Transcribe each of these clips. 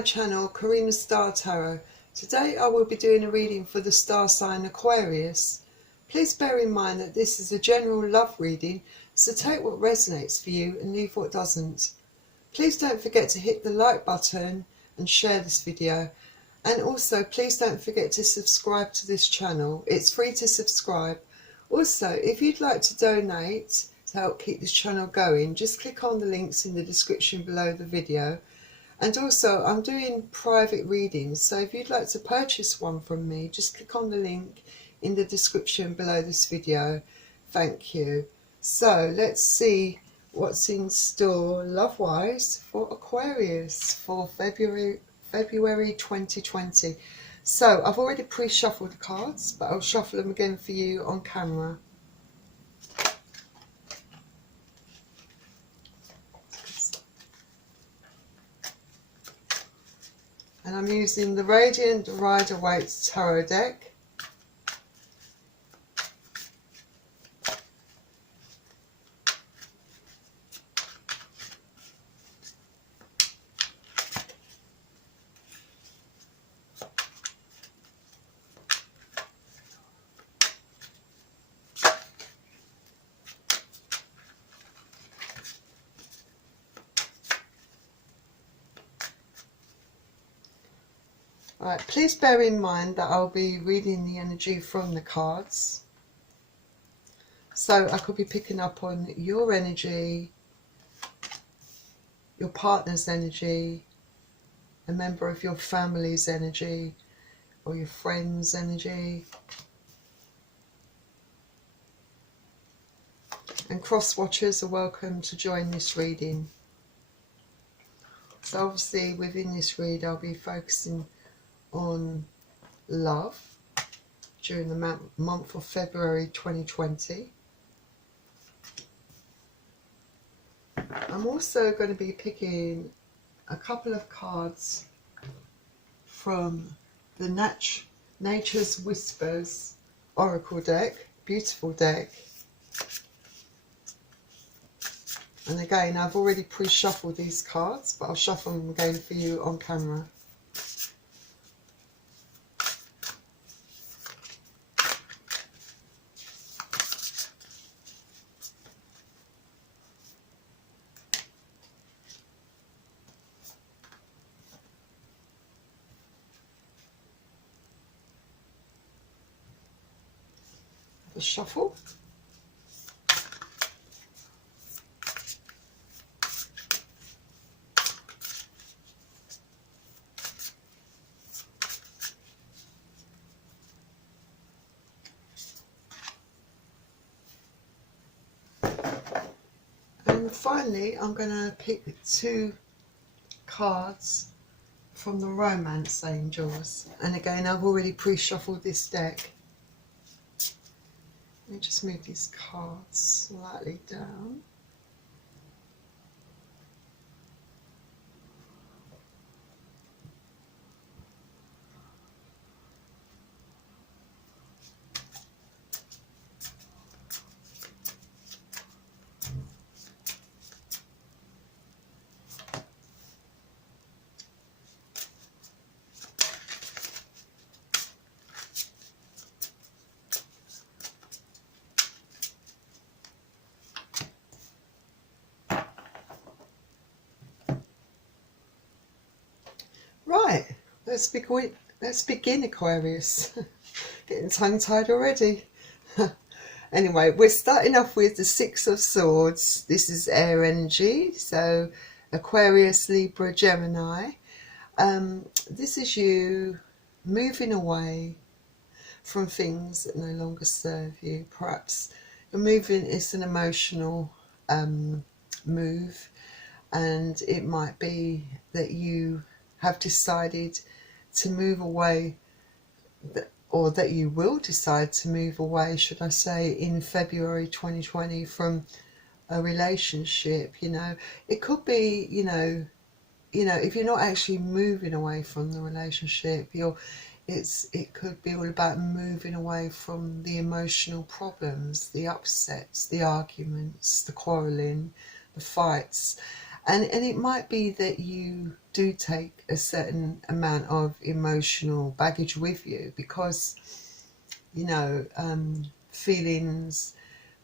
my channel, Karina Star Tarot. Today I will be doing a reading for the star sign Aquarius. Please bear in mind that this is a general love reading, so take what resonates for you and leave what doesn't. Please don't forget to hit the like button and share this video. And also please don't forget to subscribe to this channel. It's free to subscribe. Also, if you'd like to donate to help keep this channel going, just click on the links in the description below the video. And also, I'm doing private readings, so if you'd like to purchase one from me, just click on the link in the description below this video. Thank you. So let's see what's in store love-wise for Aquarius for February 2020. So I've already pre-shuffled the cards, but I'll shuffle them again for you on camera. And I'm using the Radiant Rider-Waite Tarot deck. Right, please bear in mind that I'll be reading the energy from the cards. So I could be picking up on your energy, your partner's energy, a member of your family's energy, or your friend's energy. And cross-watchers are welcome to join this reading. So obviously within this read I'll be focusing on love during the month of February 2020. I'm also going to be picking a couple of cards from the Nature's Whispers Oracle deck, beautiful deck. And again, I've already pre-shuffled these cards, but I'll shuffle them again for you on camera. The shuffle. And finally, I'm going to pick 2 cards from the Romance Angels. And again, I've already pre-shuffled this deck. Let me just move these cards slightly down. Right, let's begin Aquarius. Getting tongue-tied already. Anyway, we're starting off with the 6 of Swords. This is air energy, so Aquarius, Libra, Gemini. This is you moving away from things that no longer serve you. Perhaps you're moving, it's an emotional move, and it might be that you have decided to move away, or that you will decide to move away, should I say, in February 2020 from a relationship. You know, it could be, you know, if you're not actually moving away from the relationship, it could be all about moving away from the emotional problems, the upsets, the arguments, the quarrelling, the fights. And it might be that you do take a certain amount of emotional baggage with you, because, you know, feelings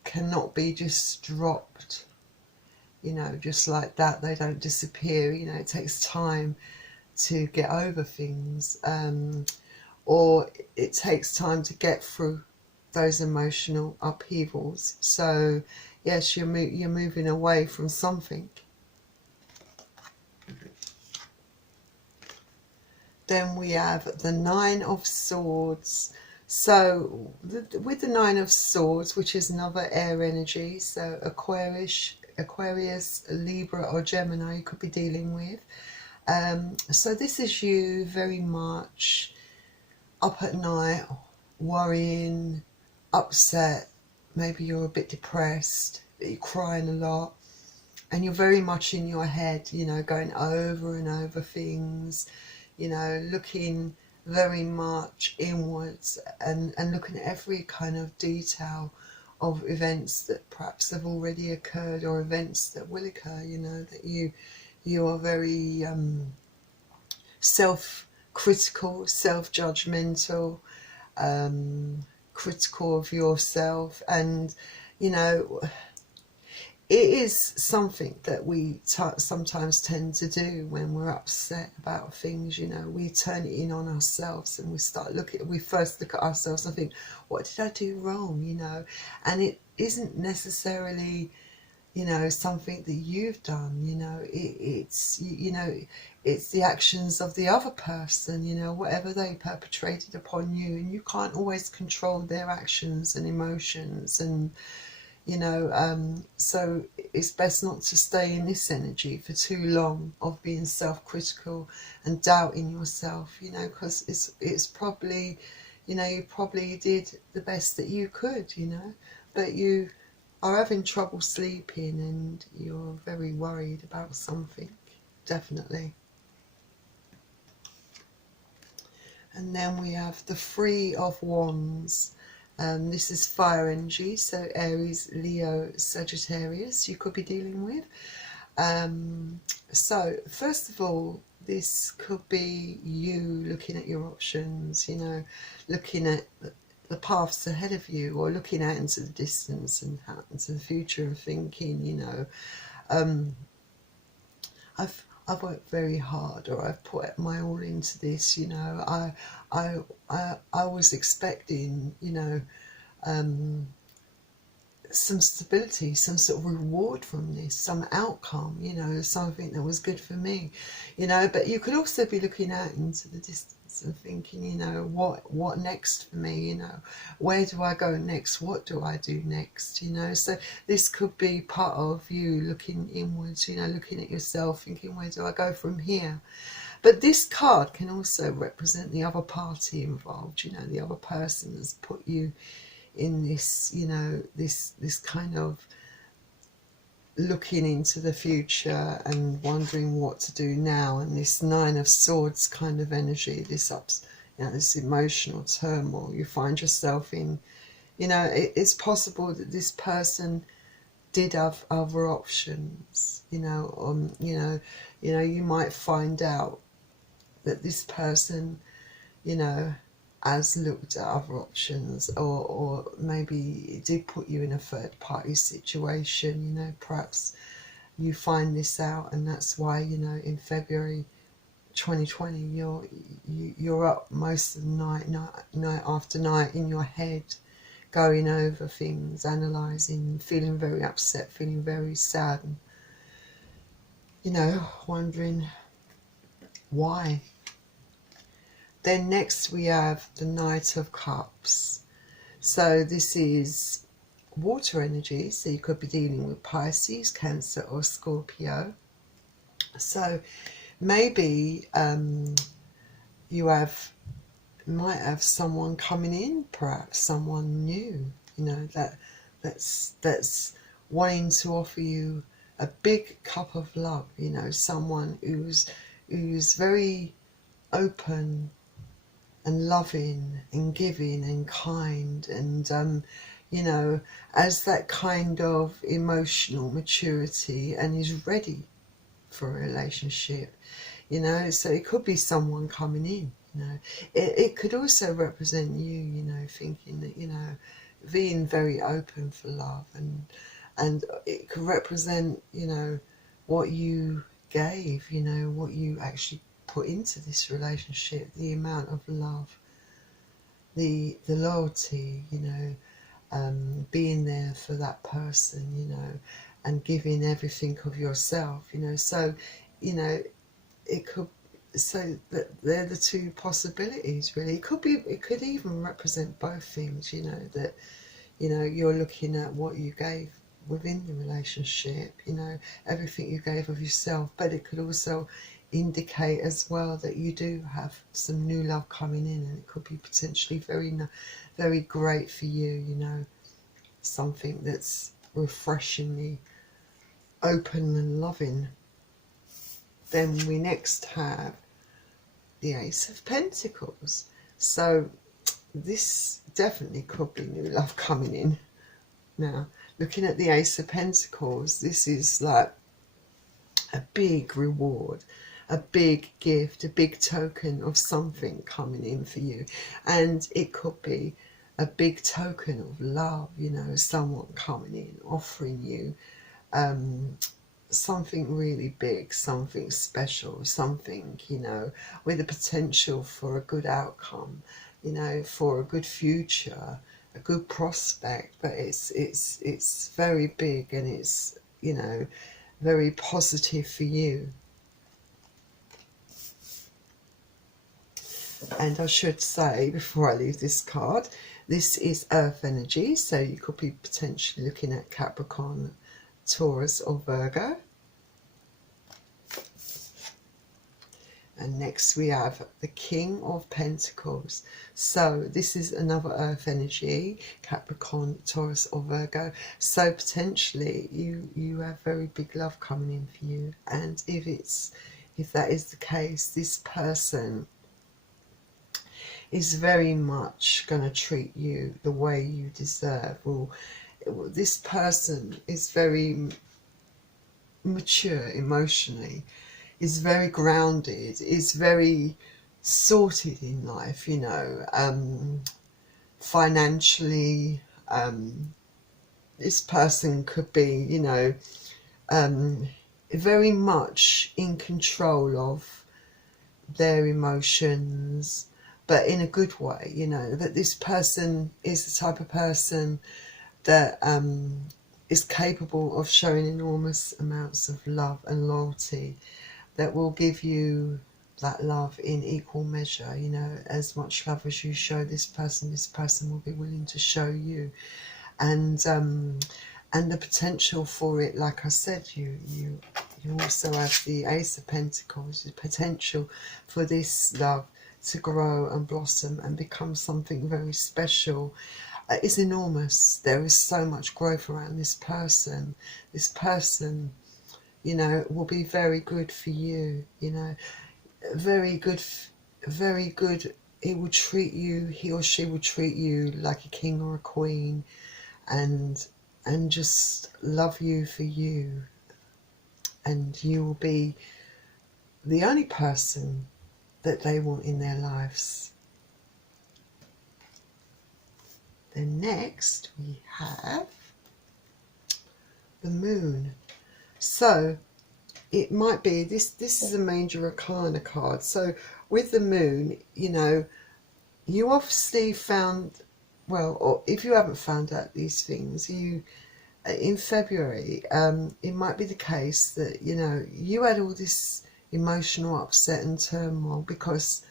cannot be just dropped, you know, just like that. They don't disappear. You know, it takes time to get over things, or it takes time to get through those emotional upheavals. So yes, you're moving away from something. Then we have the Nine of Swords. So with the Nine of Swords, which is another air energy, so Aquarius, Libra or Gemini you could be dealing with. So this is you very much up at night, worrying, upset, maybe you're a bit depressed, you're crying a lot, and you're very much in your head, you know, going over and over things, you know, looking very much inwards and looking at every kind of detail of events that perhaps have already occurred or events that will occur, you know, that you are very self-critical, self-judgmental, critical of yourself. And, you know, it is something that we sometimes tend to do when we're upset about things. You know, we turn it in on ourselves and we first look at ourselves and think, what did I do wrong, you know? And it isn't necessarily, you know, something that you've done, you know, it's the actions of the other person, you know, whatever they perpetrated upon you, and you can't always control their actions and emotions. And, you know, so it's best not to stay in this energy for too long of being self-critical and doubting yourself, you know, because it's probably, you know, you probably did the best that you could, you know, but you are having trouble sleeping and you're very worried about something, definitely. And then we have the Three of Wands. This is fire energy, so Aries, Leo, Sagittarius you could be dealing with. So first of all, this could be you looking at your options, you know, looking at the paths ahead of you, or looking out into the distance and out into the future and thinking, you know, I've worked very hard, or I've put my all into this, you know, I was expecting, you know, some stability, some sort of reward from this, some outcome, you know, something that was good for me, you know. But you could also be looking out into the distance and thinking, you know, what next for me, you know, where do I go next, what do I do next, you know. So this could be part of you looking inwards, you know, looking at yourself, thinking, where do I go from here. But this card can also represent the other party involved, you know, the other person has put you in this, you know, this kind of looking into the future and wondering what to do now. And this Nine of Swords kind of energy, this you know, this emotional turmoil you find yourself in, you know, it's possible that this person did have other options, you know, you might find out that this person, you know, has looked at other options, or maybe it did put you in a third party situation, you know. Perhaps you find this out, and that's why, you know, in February 2020 you're up most of the night after night in your head, going over things, analysing, feeling very upset, feeling very sad, and, you know, wondering why. Then next we have the Knight of Cups. So this is water energy, so you could be dealing with Pisces, Cancer or Scorpio. So maybe you might have someone coming in, perhaps someone new, you know, that's wanting to offer you a big cup of love, you know, someone who's very open and loving and giving and kind, and you know, as that kind of emotional maturity, and is ready for a relationship, you know. So it could be someone coming in, you know. It could also represent you, you know, thinking that, you know, being very open for love, and it could represent, you know, what you gave, you know, what you actually put into this relationship, the amount of love, the loyalty, you know, being there for that person, you know, and giving everything of yourself, you know. So, you know, it could, so that they're the two possibilities really. It could even represent both things, you know, that, you know, you're looking at what you gave within the relationship, you know, everything you gave of yourself, but it could also indicate as well that you do have some new love coming in, and it could be potentially very great for you, you know, something that's refreshingly open and loving. Then we next have the Ace of Pentacles. So this definitely could be new love coming in. Now, looking at the Ace of Pentacles, this is like a big reward, a big gift, a big token of something coming in for you. And it could be a big token of love, you know, someone coming in, offering you something really big, something special, something, you know, with the potential for a good outcome, you know, for a good future, a good prospect. But it's very big, and it's, you know, very positive for you. And I should say, before I leave this card, this is earth energy, so you could be potentially looking at Capricorn, Taurus or Virgo. And next we have the King of Pentacles. So this is another earth energy, Capricorn, Taurus or Virgo. So potentially you have very big love coming in for you. And if that is the case, this person is very much going to treat you the way you deserve. Well, this person is very mature emotionally, is very grounded, is very sorted in life, you know, financially. This person could be, you know, very much in control of their emotions, but in a good way, you know, that this person is the type of person that is capable of showing enormous amounts of love and loyalty, that will give you that love in equal measure, you know, as much love as you show this person will be willing to show you. And the potential for it, like I said, you also have the Ace of Pentacles, the potential for this love to grow and blossom and become something very special is enormous. There is so much growth around this person. This person, you know, will be very good for you, you know, very good, very good. He will treat you, he or she will treat you like a king or a queen, and just love you for you. And you will be the only person that they want in their lives. Then next we have the Moon. So it might be, this is a major arcana card. So with the Moon, you know, you obviously found, well, or if you haven't found out these things, you in February, it might be the case that, you know, you had all this emotional upset and turmoil because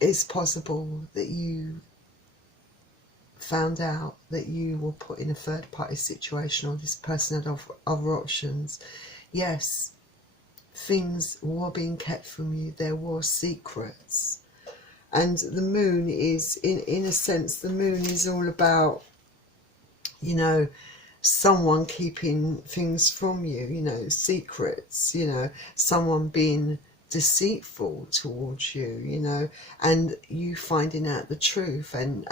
it's possible that you found out that you were put in a third party situation, or this person had other options. Yes, things were being kept from you, there were secrets. And the Moon is, in a sense, the Moon is all about, you know, someone keeping things from you, you know, secrets, you know, someone being deceitful towards you, you know, and you finding out the truth, and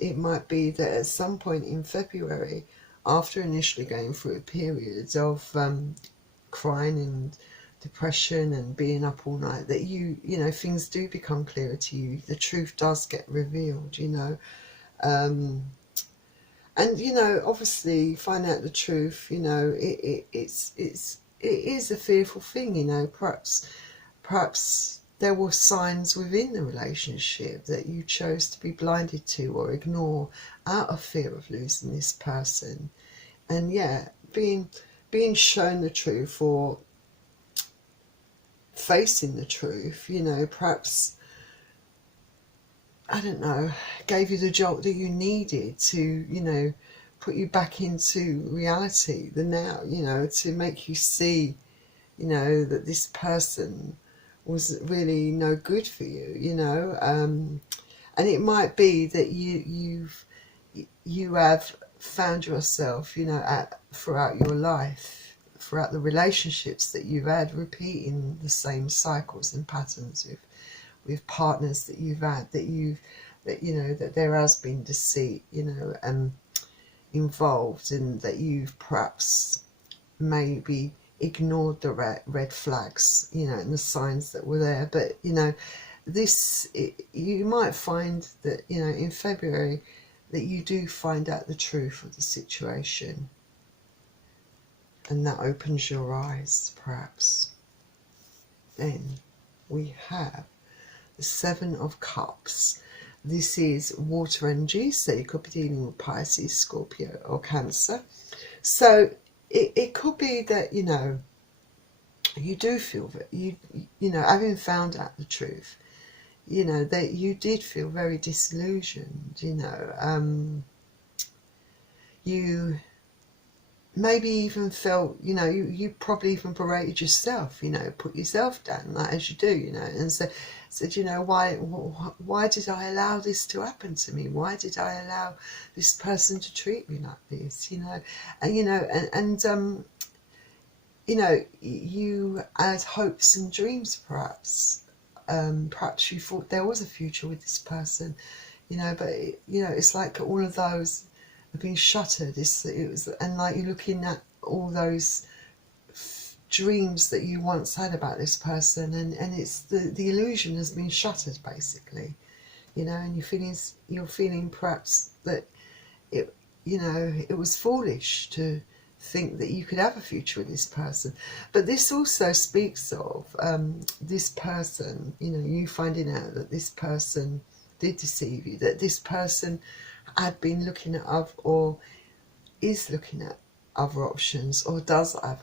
it might be that at some point in February, after initially going through a period of crying and depression and being up all night, that you know, things do become clearer to you. The truth does get revealed, you know. And you know, obviously, find out the truth. You know, it is a fearful thing. You know, perhaps there were signs within the relationship that you chose to be blinded to or ignore out of fear of losing this person. And yeah, being shown the truth or facing the truth, you know, perhaps, I don't know, gave you the jolt that you needed to, you know, put you back into reality, the now, you know, to make you see, you know, that this person was really no good for you, you know. And it might be that you have found yourself, you know, throughout your life, throughout the relationships that you've had, repeating the same cycles and patterns with partners that you've had, that you know, that there has been deceit, you know, involved, and that you've perhaps maybe ignored the red flags, you know, and the signs that were there. But you know, you might find that, you know, in February, that you do find out the truth of the situation, and that opens your eyes, perhaps. Then we have the Seven of Cups. This is water energy, so you could be dealing with Pisces, Scorpio or Cancer. So it could be that, you know, you do feel that you know, having found out the truth, you know, that you did feel very disillusioned, you know. You maybe even felt, you know, you probably even berated yourself, you know, put yourself down, like as you do, you know, and said, you know, why did I allow this to happen to me? Why did I allow this person to treat me like this, you know? And you know, and you know, you had hopes and dreams, perhaps. Perhaps you thought there was a future with this person, you know, but you know, it's like all of those have been shuttered. And like you're looking at all those dreams that you once had about this person, and it's the illusion has been shattered, basically, you know. And you're feeling perhaps that it, you know, it was foolish to think that you could have a future with this person. But this also speaks of this person, you know, you finding out that this person did deceive you, that this person had been looking at or is looking at other options, or does have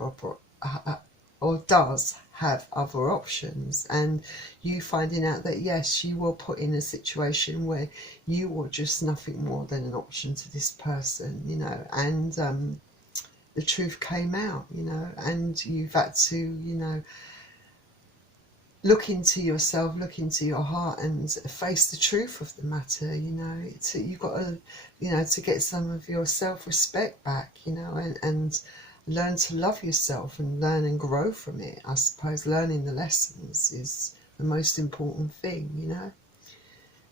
other options, and you finding out that yes, you were put in a situation where you were just nothing more than an option to this person, you know. And the truth came out, you know, and you've had to, you know, look into yourself, look into your heart, and face the truth of the matter, you know. You've got to, you know, to get some of your self-respect back, you know, and learn to love yourself and learn and grow from it. I suppose learning the lessons is the most important thing, you know.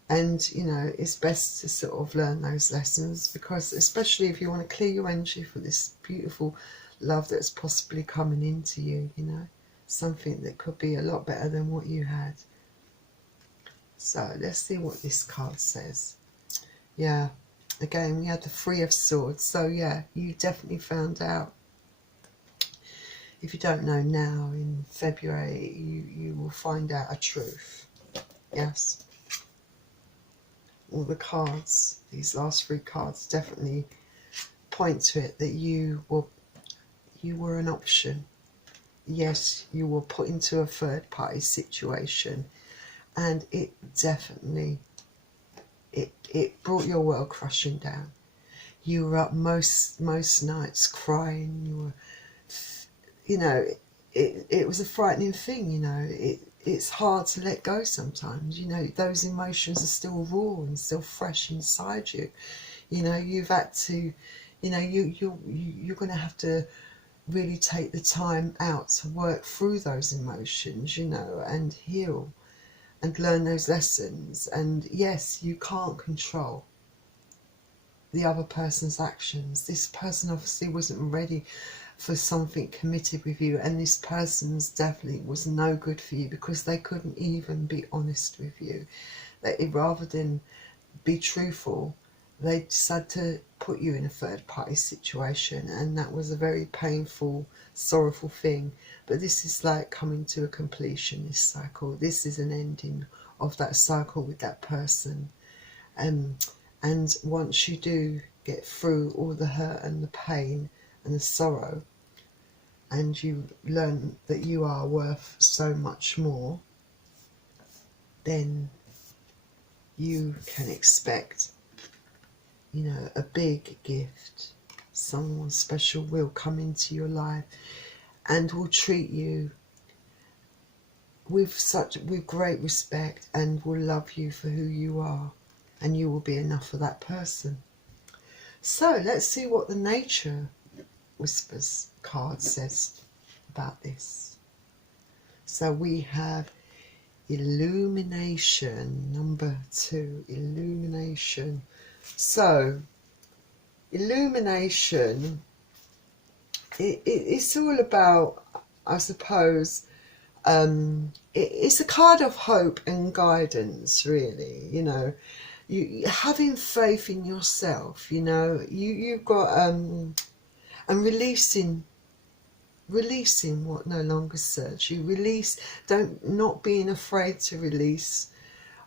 And, you know, it's best to sort of learn those lessons, because especially if you want to clear your energy for this beautiful love that's possibly coming into you, you know, something that could be a lot better than what you had. So let's see what this card says. Yeah, again, we had the Three of Swords. So yeah, you definitely found out. If you don't know now, in February, you will find out a truth. Yes. All the cards, these last three cards, definitely point to it, that you were an option. Yes, you were put into a third party situation, and it definitely it brought your world crashing down. You were up most nights crying. You were, you know, it was a frightening thing, you know. It's hard to let go sometimes, you know. Those emotions are still raw and still fresh inside you, you know. You've had to, you know, you're going to have to really take the time out to work through those emotions, you know, and heal and learn those lessons. And yes, you can't control the other person's actions. This person obviously wasn't ready for something committed with you, and this person's definitely was no good for you because they couldn't even be honest with you. Rather than be truthful, they decided to put you in a third party situation, and that was a very painful, sorrowful thing. But this is like coming to a completion, this cycle. This is an ending of that cycle with that person. And once you do get through all the hurt and the pain and the sorrow, and you learn that you are worth so much more, then you can expect, you know, a big gift. Someone special will come into your life and will treat you with great respect and will love you for who you are, and you will be enough for that person. So let's see what the Nature Whispers card says about this. So we have Illumination, number 2, Illumination. So Illumination, it's all about, I suppose, it's a card of hope and guidance, really. You know, you having faith in yourself. You know, you've got and releasing what no longer serves you. Not being afraid to release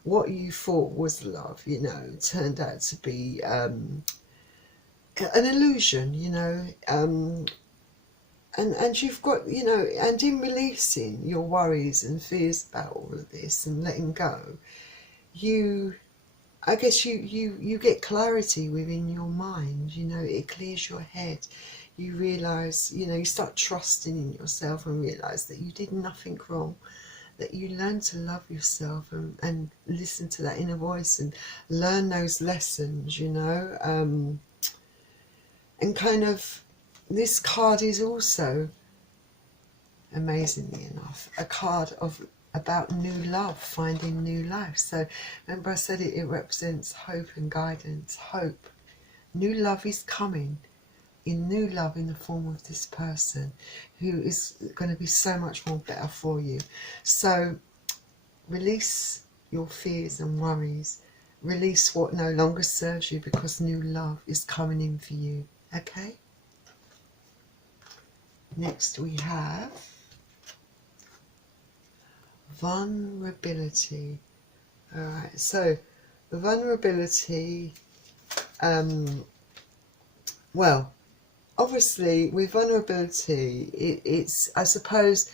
what you thought was love. You know, turned out to be an illusion. You know. And you've got, you know, and in releasing your worries and fears about all of this and letting go, I guess you get clarity within your mind. You know, it clears your head. You realise, you know, you start trusting in yourself and realise that you did nothing wrong, that you learn to love yourself and listen to that inner voice and learn those lessons, you know, and kind of. This card is also, amazingly enough, a card about new love, finding new life. So remember I said it represents hope and guidance. Hope. New love is coming. New love in the form of this person who is going to be so much more better for you. So release your fears and worries. Release what no longer serves you, because new love is coming in for you. Okay? Next we have vulnerability. Alright, so the vulnerability, well, obviously with vulnerability, it's, I suppose,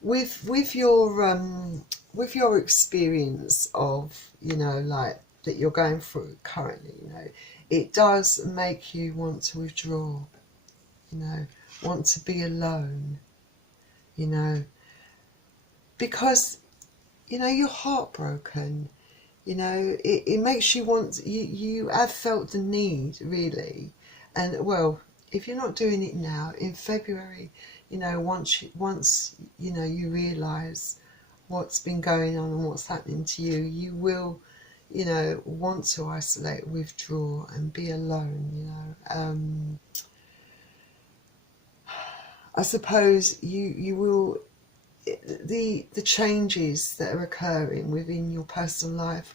with your experience of, you know, like that you're going through currently, you know, it does make you want to withdraw, you know, want to be alone, you know, because, you know, you're heartbroken, you know, it makes you want, you have felt the need, really. And well, if you're not doing it now, in February, you know, once you know, you realise what's been going on and what's happening to you, you will, you know, want to isolate, withdraw and be alone, you know. I suppose you will, the changes that are occurring within your personal life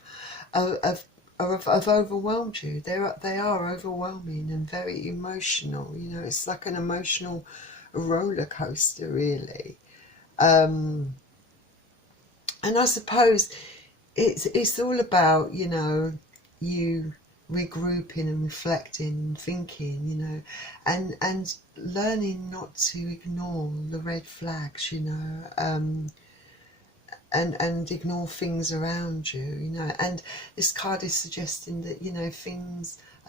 have overwhelmed you. They are overwhelming and very emotional. You know, it's like an emotional roller coaster, really. And I suppose it's all about, you know, you regrouping and reflecting and thinking, you know, and learning not to ignore the red flags, you know, and ignore things around you, you know. And this card is suggesting that, you know,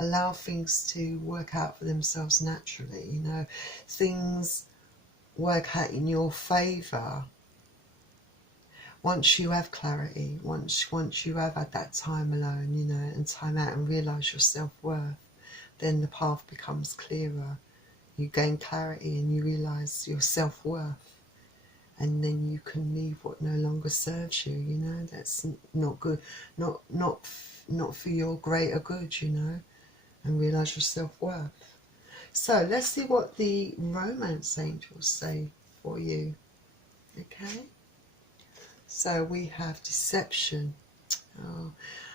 allow things to work out for themselves naturally, you know, things work out in your favour. Once you have clarity, once you have had that time alone, you know, and time out and realise your self-worth, then the path becomes clearer. You gain clarity and you realise your self-worth, and then you can leave what no longer serves you, you know. That's not good, not for your greater good, you know, and realise your self-worth. So let's see what the romance angels say for you. Okay, so we have deception. Oh,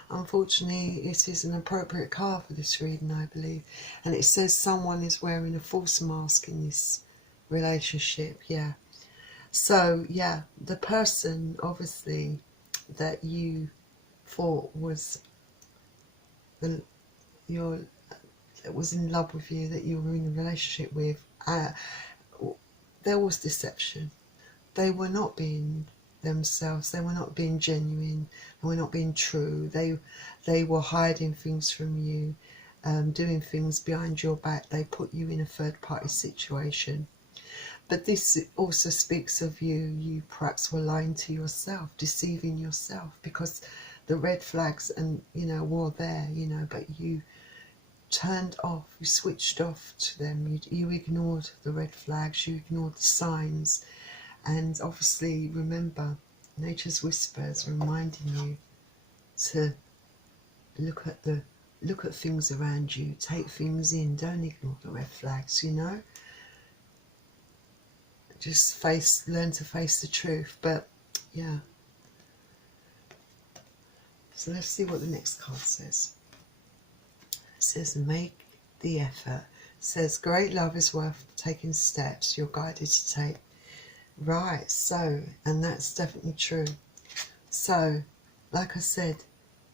unfortunately, it is an appropriate card for this reading, I believe. And it says someone is wearing a false mask in this relationship. Yeah. So, yeah, the person, obviously, that you thought was your that was in love with you, that you were in a relationship with, there was deception. They were not being themselves. They were not being genuine. They were not being true. They were hiding things from you, doing things behind your back. They put you in a third party situation. But this also speaks of you. You perhaps were lying to yourself, deceiving yourself, because the red flags and were there, but you turned off, you switched off to them. You ignored the red flags, you ignored the signs. And obviously, remember, nature's whispers reminding you to look at things around you, take things in, don't ignore the red flags, just learn to face the truth. But yeah, so let's see what the next card says. It says make the effort. It says great love is worth taking steps you're guided to take. Right, so, and that's definitely true. So, like I said,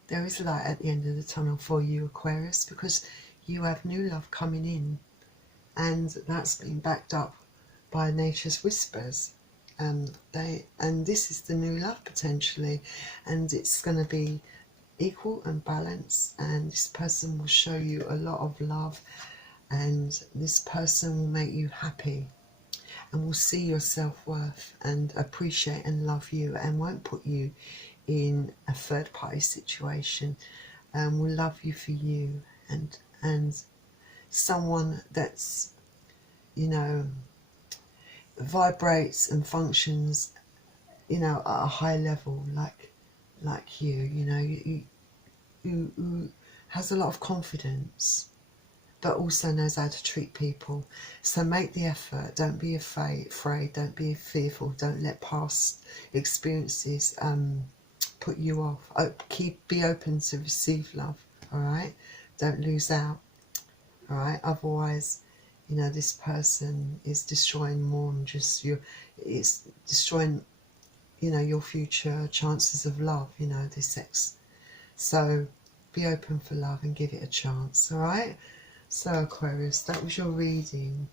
there is light at the end of the tunnel for you, Aquarius, because you have new love coming in, and that's been backed up by nature's whispers. And this is the new love potentially, and it's going to be equal and balanced, and this person will show you a lot of love, and this person will make you happy and will see your self-worth and appreciate and love you, and won't put you in a third party situation, will love you for you, and someone that's vibrates and functions at a high level, like you who has a lot of confidence, but also knows how to treat people. So make the effort. Don't be afraid. Don't be fearful. Don't let past experiences put you off. Be open to receive love. All right. Don't lose out. All right. Otherwise, this person is destroying more than just you. It's destroying, your future chances of love. This sex. So be open for love and give it a chance. All right. So Aquarius, that was your reading.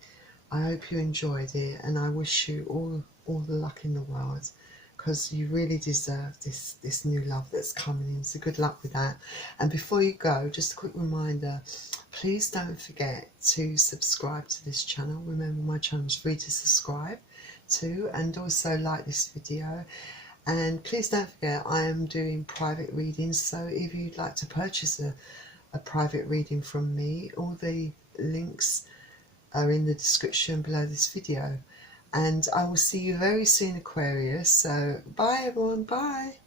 I hope you enjoyed it, and I wish you all the luck in the world, because you really deserve this new love that's coming in. So good luck with that. And before you go, just a quick reminder, please don't forget to subscribe to this channel. Remember, my channel is free to subscribe to, and also like this video. And please don't forget, I am doing private readings, so if you'd like to purchase a private reading from me, all the links are in the description below this video. And I will see you very soon, Aquarius. So bye everyone, bye.